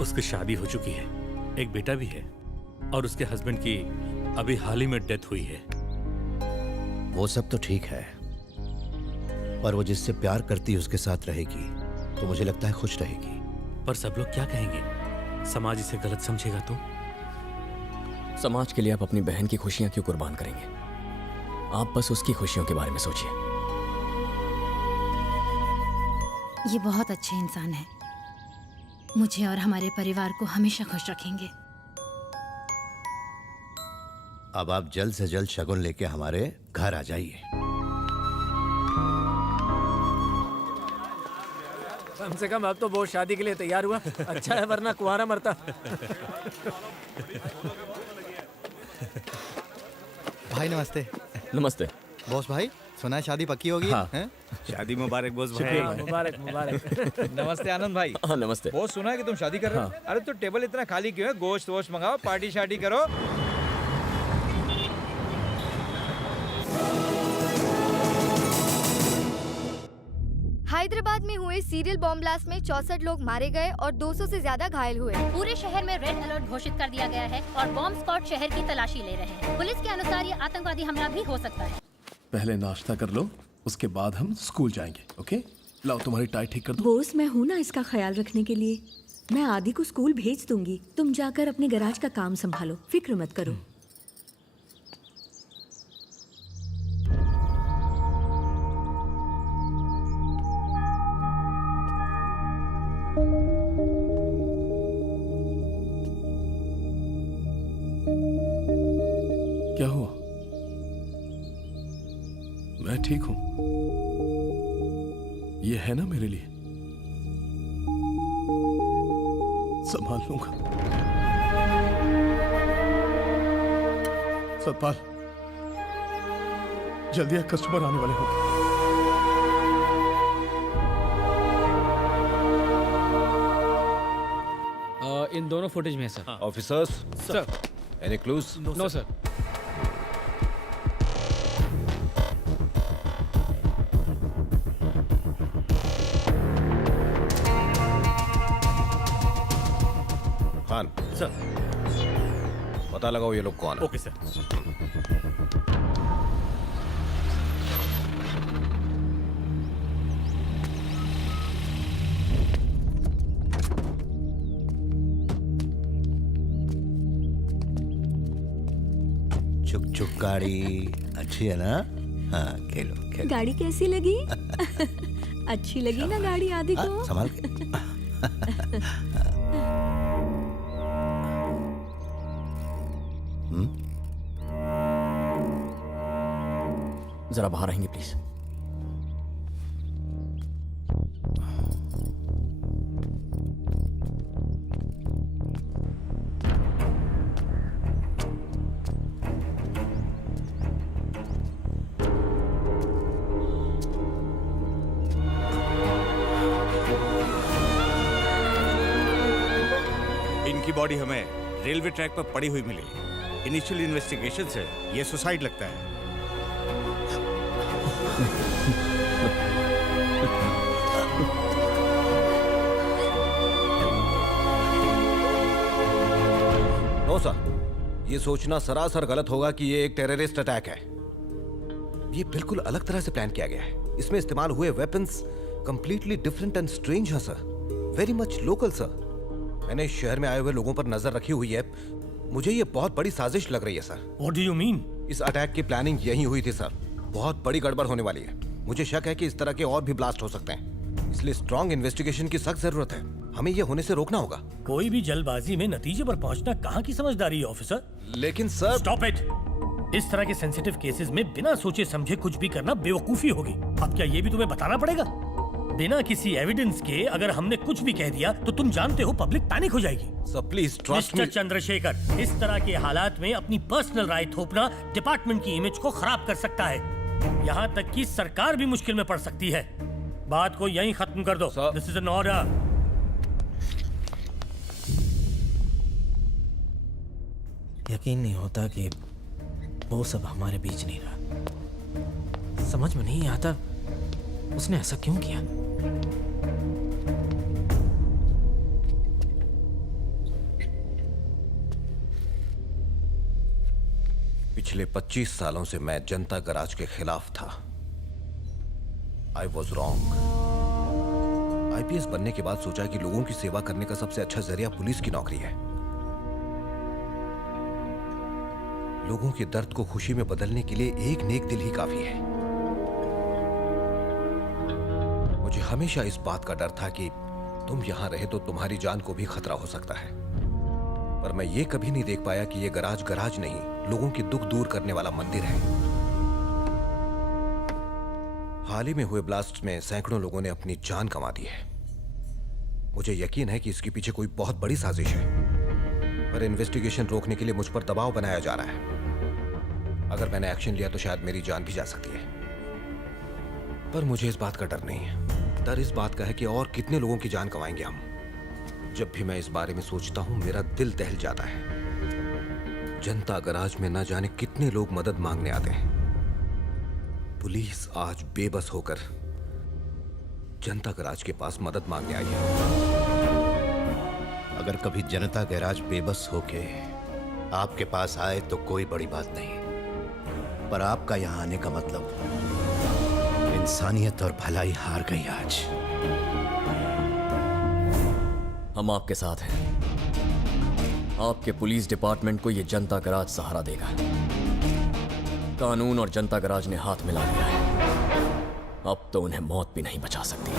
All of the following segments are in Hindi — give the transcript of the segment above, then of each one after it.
उसकी शादी हो चुकी है, एक बेटा भी है और उसके हस्बैंड की अभी हाल ही में डेथ हुई है। वो सब तो ठीक है, पर वो जिससे प्यार करती है उसके साथ रहेगी तो मुझे लगता है खुश रहेगी। पर सब लोग क्या कहेंगे? समाज इसे गलत समझेगा तो? समाज के लिए आप अपनी बहन की खुशियां क्यों कुर्बान करेंगे? आप बस उसकी खुशियों के बारे में सोचिए। ये बहुत अच्छे इंसान है, मुझे और हमारे परिवार को हमेशा खुश रखेंगे। अब आप जल्द से जल्द शगुन लेके हमारे घर आ जाइए। कम से कम अब तो वो शादी के लिए तैयार हुआ। अच्छा है, वरना कुंवारा मरता। भाई नमस्ते। नमस्ते बॉस भाई, सुना है शादी पक्की होगी? हाँ। हैं? शादी मुबारक बॉस भाई। मुबारक मुबारक। नमस्ते आनंद भाई। हाँ नमस्ते। बहुत सुना है कि तुम शादी कर रहे हो। अरे तो टेबल इतना खाली क्यों है? गोश्त वोश्त मंगाओ, पार्टी शार्टी करो। हैदराबाद में हुए सीरियल बॉम्ब ब्लास्ट में 64 लोग मारे गए और 200 से ज्यादा घायल हुए। पूरे शहर में रेड अलर्ट घोषित कर दिया गया है और बॉम्ब स्क्वाड शहर की तलाशी ले रहे हैं। पुलिस के अनुसार ये आतंकवादी हमला भी हो सकता है। पहले नाश्ता कर लो, उसके बाद हम स्कूल जाएंगे। ओके? लाओ तुम्हारी टाई ठीक कर दो। बोस, मैं हूँ ना इसका ख्याल रखने के लिए। मैं आदि को स्कूल भेज दूंगी, तुम जाकर अपने गैराज का काम संभालो, फिक्र मत करो। क्या हुआ? मैं ठीक हूं, ये है ना मेरे लिए, संभाल लूंगा। सतपाल, जल्दी एक कस्टमर आने वाले होंगे। इन दोनों फुटेज में है sir. Officers sir. Any clues? No sir. Khan sir. पता लगाओ ये लोग कौन है। Okay sir. चुक चुक गाड़ी अच्छी है ना? हाँ, खेलो खेलो। गाड़ी कैसी लगी? अच्छी लगी ना गाड़ी आदि को? संभाल के। जरा बाहर आएंगे प्लीज। इनकी बॉडी हमें रेलवे ट्रैक पर पड़ी हुई मिली। इनिशियल इन्वेस्टिगेशन से ये सुसाइड लगता है। नो सर, ये सोचना सरासर गलत होगा कि ये एक टेररिस्ट अटैक है। ये बिल्कुल अलग तरह से प्लान किया गया है। इसमें इस्तेमाल हुए weapons completely different and strange है sir, very much local sir. मैंने इस शहर में आए हुए लोगों पर नजर रखी हुई है। मुझे ये बहुत बड़ी साजिश लग रही है sir. What do you mean? इस अटैक की प्लानिंग यही हुई थी सर। बहुत बड़ी गड़बड़ होने वाली है। मुझे शक है कि इस तरह के और भी ब्लास्ट हो सकते हैं, इसलिए स्ट्रॉन्ग इन्वेस्टिगेशन की सख्त जरूरत है। हमें ये होने से रोकना होगा। कोई भी जल्दबाजी में नतीजे पर पहुंचना कहाँ की समझदारी है ऑफिसर? लेकिन सर। Stop it. इस तरह के सेंसिटिव केसेस में बिना सोचे समझे कुछ भी करना बेवकूफी होगी। अब क्या ये भी तुम्हें बताना पड़ेगा? बिना किसी एविडेंस के अगर हमने कुछ भी कह दिया तो तुम जानते हो पब्लिक पैनिक हो जाएगी। Sir please trust me. Mister Chandrashekhar, इस तरह के हालात में अपनी पर्सनल राय थोपना डिपार्टमेंट की इमेज को खराब कर सकता है। यहाँ तक कि सरकार भी मुश्किल में पड़ सकती है। बात को यहीं खत्म कर दो। This is an order. यकीन नहीं होता कि वो सब हमारे बीच नहीं रहा। समझ में नहीं आता उसने ऐसा क्यों किया। पिछले 25 सालों से मैं जनता गराज के खिलाफ था। I was wrong. आईपीएस बनने के बाद सोचा कि लोगों की सेवा करने का सबसे अच्छा जरिया पुलिस की नौकरी है। लोगों के दर्द को खुशी में बदलने के लिए एक नेक दिल ही काफी है। मुझे हमेशा इस बात का डर था कि तुम यहां रहे तो तुम्हारी जान को भी खतरा हो सकता है, पर मैं ये कभी नहीं देख पाया कि ये गराज गराज नहीं, लोगों के दुख दूर करने वाला मंदिर है। हाल ही में हुए ब्लास्ट में सैकड़ों लोगों ने अपनी जान गंवा दी है। मुझे यकीन है कि इसके पीछे कोई बहुत बड़ी साजिश है, पर इन्वेस्टिगेशन रोकने के लिए मुझ पर दबाव बनाया जा रहा है। अगर मैंने एक्शन लिया तो शायद मेरी जान भी जा सकती है, पर मुझे इस बात का डर नहीं है। डर इस बात का है कि और कितने लोगों की जान गंवाएंगे हम। जब भी मैं इस बारे में सोचता हूं मेरा दिल दहल जाता है। जनता गराज में न जाने कितने लोग मदद मांगने आते हैं। पुलिस आज बेबस होकर जनता गराज के पास मदद मांगने आई है। अगर कभी जनता गैराज बेबस होके आपके पास आए तो कोई बड़ी बात नहीं, पर आपका यहां आने का मतलब इंसानियत और भलाई हार गई आज। हम आपके साथ हैं। आपके पुलिस डिपार्टमेंट को यह जनता गराज सहारा देगा। कानून और जनता गराज ने हाथ मिला लिया है। अब तो उन्हें मौत भी नहीं बचा सकती।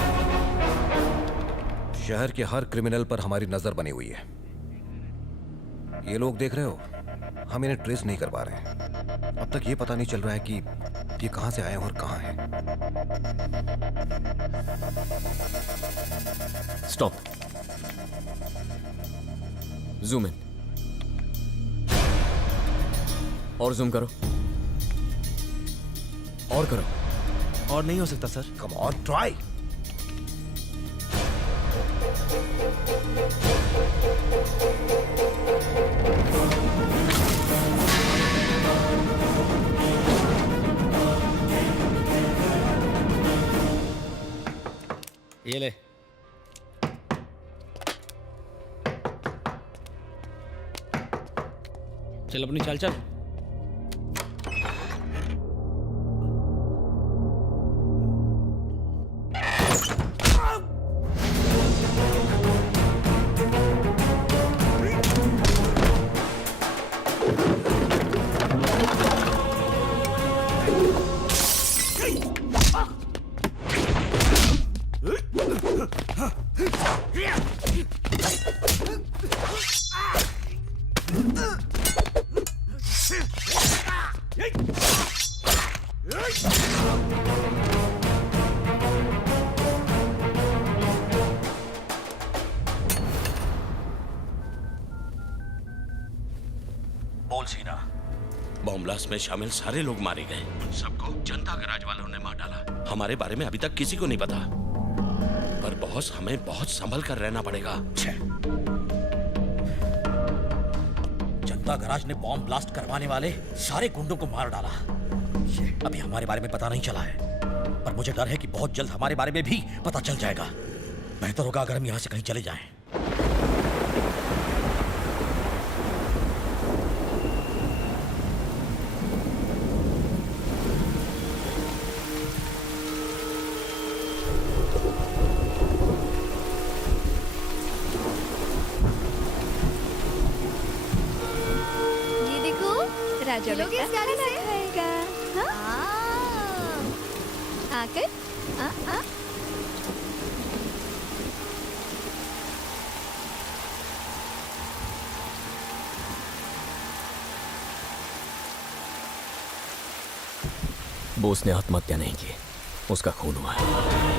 शहर के हर क्रिमिनल पर हमारी नजर बनी हुई है। ये लोग देख रहे हो, हम इन्हें ट्रेस नहीं कर पा रहे हैं। अब तक ये पता नहीं चल रहा है कि ये कहां से आए हैं और कहां हैं। स्टॉप। जूम इन और जूम करो और करो। और नहीं हो सकता सर। Come on, try. ये ले। चल अपनी चाल चल। बोल सीना। बॉम्ब ब्लास्ट में शामिल सारे लोग मारे गए। सबको जनता गराज वालों ने मार डाला। हमारे बारे में अभी तक किसी को नहीं पता, पर बॉस हमें बहुत संभल कर रहना पड़ेगा। जनता गराज ने बॉम्ब ब्लास्ट करवाने वाले सारे गुंडों को मार डाला। अभी हमारे बारे में पता नहीं चला है, पर मुझे डर है कि बहुत जल्द हमारे बारे में भी पता चल जाएगा। बेहतर होगा अगर हम यहाँ से कहीं चले जाएं। राजा लोग इस गाड़ी से खाएगा। आकर बोस ने आत्महत्या नहीं की, उसका खून हुआ है।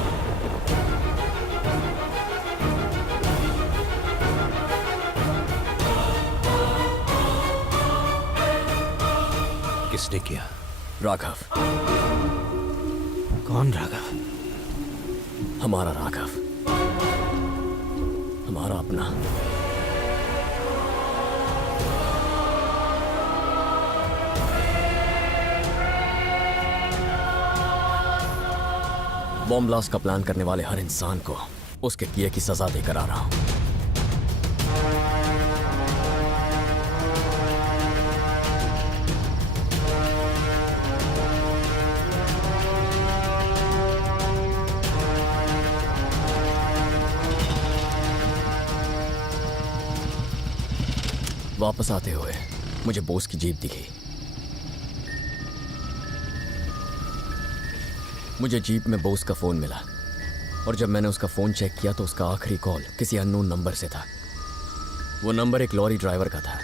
किसने किया? राघव। कौन राघव? हमारा राघव, हमारा अपना। बॉम्ब ब्लास्ट का प्लान करने वाले हर इंसान को उसके किए की सजा देकर आ रहा हूं। वापस आते हुए मुझे बोस की जीप दिखी। मुझे जीप में बोस का फोन मिला और जब मैंने उसका फोन चेक किया तो उसका आखिरी कॉल किसी अननोन नंबर से था। वो नंबर एक लॉरी ड्राइवर का था।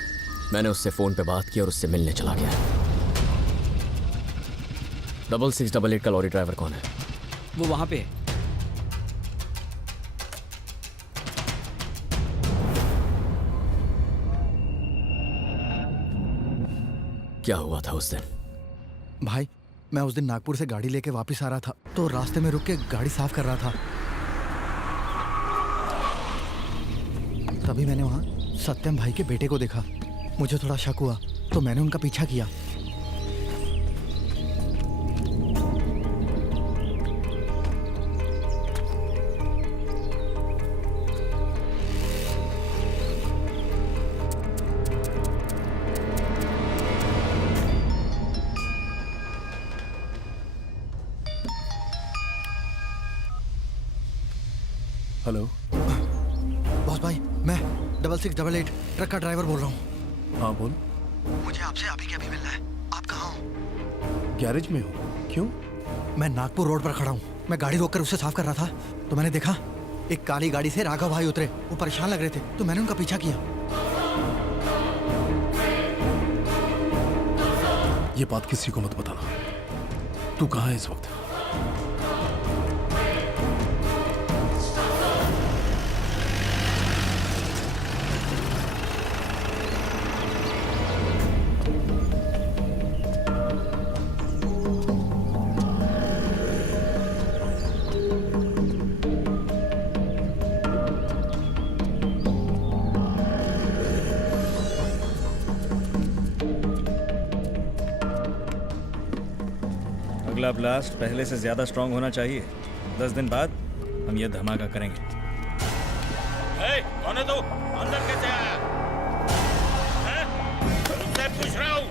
मैंने उससे फोन पे बात की और उससे मिलने चला गया। 6688 का लॉरी ड्राइवर कौन है? वो वहां पे है। क्या हुआ था उस दिन? भाई मैं उस दिन नागपुर से गाड़ी लेके वापस आ रहा था तो रास्ते में रुक के गाड़ी साफ कर रहा था। तभी मैंने वहां सत्यम भाई के बेटे को देखा। मुझे थोड़ा शक हुआ तो मैंने उनका पीछा किया। हेलो बॉस भाई, मैं 6688 ट्रक का ड्राइवर बोल रहा हूँ। हाँ बोल। मुझे आपसे अभी के अभी मिलना है। आप कहाँ हो? गैरेज में हूँ। क्यों? मैं नागपुर रोड पर खड़ा हूँ। मैं गाड़ी रोककर उसे साफ कर रहा था तो मैंने देखा एक काली गाड़ी से राघव भाई उतरे। वो परेशान लग रहे थे तो मैंने उनका पीछा किया। ये बात किसी को मत बताना। तू कहाँ है इस वक्त? अगला ब्लास्ट पहले से ज्यादा स्ट्रांग होना चाहिए। 10 दिन बाद हम ये धमाका करेंगे। कौन है तू? अंदर कैसे आया? तुमसे पूछ रहा हूँ।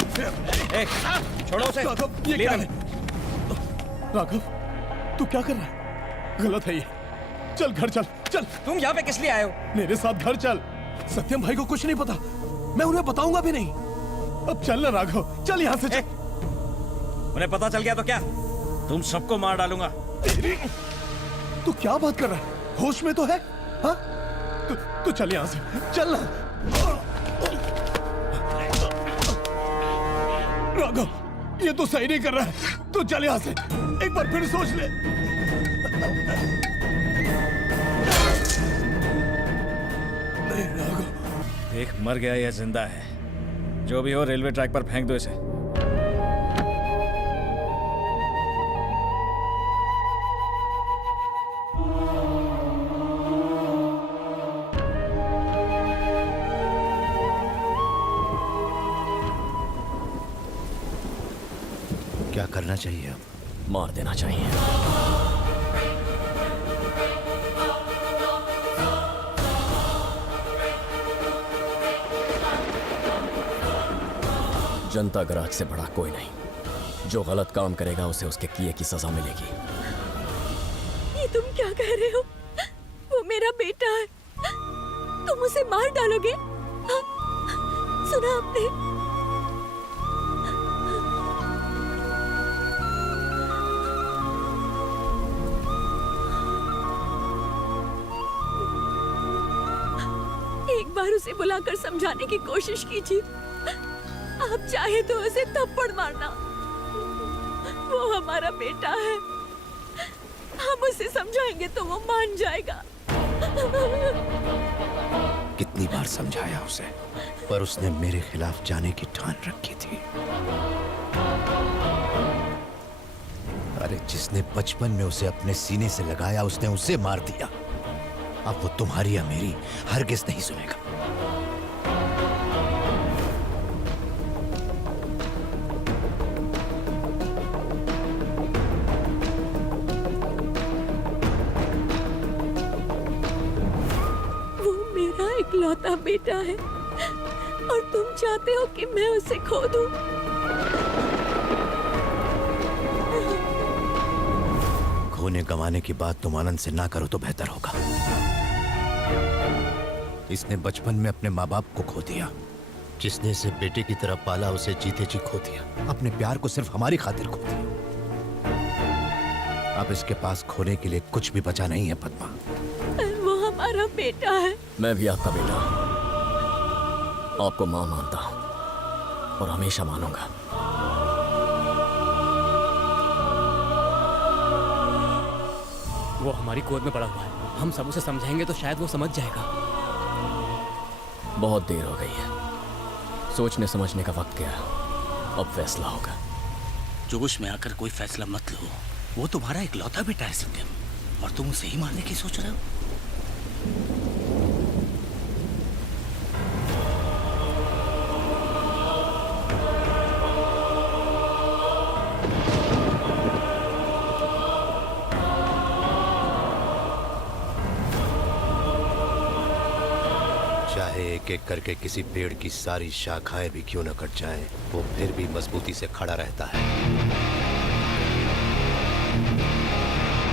छोड़ो उसे। राघव, ये क्या है? राघव, तू क्या कर रहा है? गलत है ये। चल घर चल, चल। तुम यहाँ पे किस लिए आए हो? मेरे साथ घर चल। सत्यम भाई को कुछ नहीं पता। मैं उन्हें बताऊंगा भी नहीं। अब चल ना राघव, चल यहाँ से चल। उन्हें पता चल गया तो क्या? तुम सबको मार डालूंगा। तू क्या बात कर रहा है? होश में तो है? हाँ? तू चल यहाँ से, चल ना। राघव, ये तो सही नहीं कर रहा है। तू चल यहाँ से। एक बार फिर सोच ले। नहीं राघव। देख, मर गया या जिंदा है, जो भी हो रेलवे ट्रैक पर फेंक दो इसे। क्या करना चाहिए अब? मार देना चाहिए। जनता गराज से बड़ा कोई नहीं। जो गलत काम करेगा उसे उसके किए की सजा मिलेगी। ये तुम क्या कह रहे हो? वो मेरा बेटा है, तुम उसे मार डालोगे? हाँ? सुना आपने? एक बार उसे बुलाकर समझाने की कोशिश कीजिए। आप चाहे तो उसे थप्पड़ मारना। वो हमारा बेटा है। हम उसे समझाएंगे तो वो मान जाएगा। कितनी बार समझाया उसे, पर उसने मेरे खिलाफ जाने की ठान रखी थी। अरे जिसने बचपन में उसे अपने सीने से लगाया उसने उसे मार दिया। अब वो तुम्हारी या मेरी हरगिज नहीं सुनेगा। वो मेरा इकलौता बेटा है और तुम चाहते हो कि मैं उसे खो दूं? खोने गंवाने की बात तुम आनंद से ना करो तो बेहतर होगा। इसने बचपन में अपने माँ बाप को खो दिया जिसने इसे बेटे की तरह पाला उसे जीते जी खो दिया, अपने प्यार को सिर्फ हमारी खातिर खो दिया। अब इसके पास खोने के लिए कुछ भी बचा नहीं है पद्मा। वो हमारा बेटा है। मैं भी आपका बेटा हूं, आपको मां मानता हूं और हमेशा मानूंगा। वो हमारी गोद में पड़ा हुआ है, हम सब उसे समझाएंगे तो शायद वो समझ जाएगा। बहुत देर हो गई है, सोचने समझने का वक्त गया, अब फैसला होगा। जोश में आकर कोई फैसला मत लो, वो तुम्हारा इकलौता बेटा है सत्यम, और तुम उसे ही मारने की सोच रहे हो। चाहे एक एक करके किसी पेड़ की सारी शाखाएं भी क्यों न कट जाएं, वो फिर भी मजबूती से खड़ा रहता है।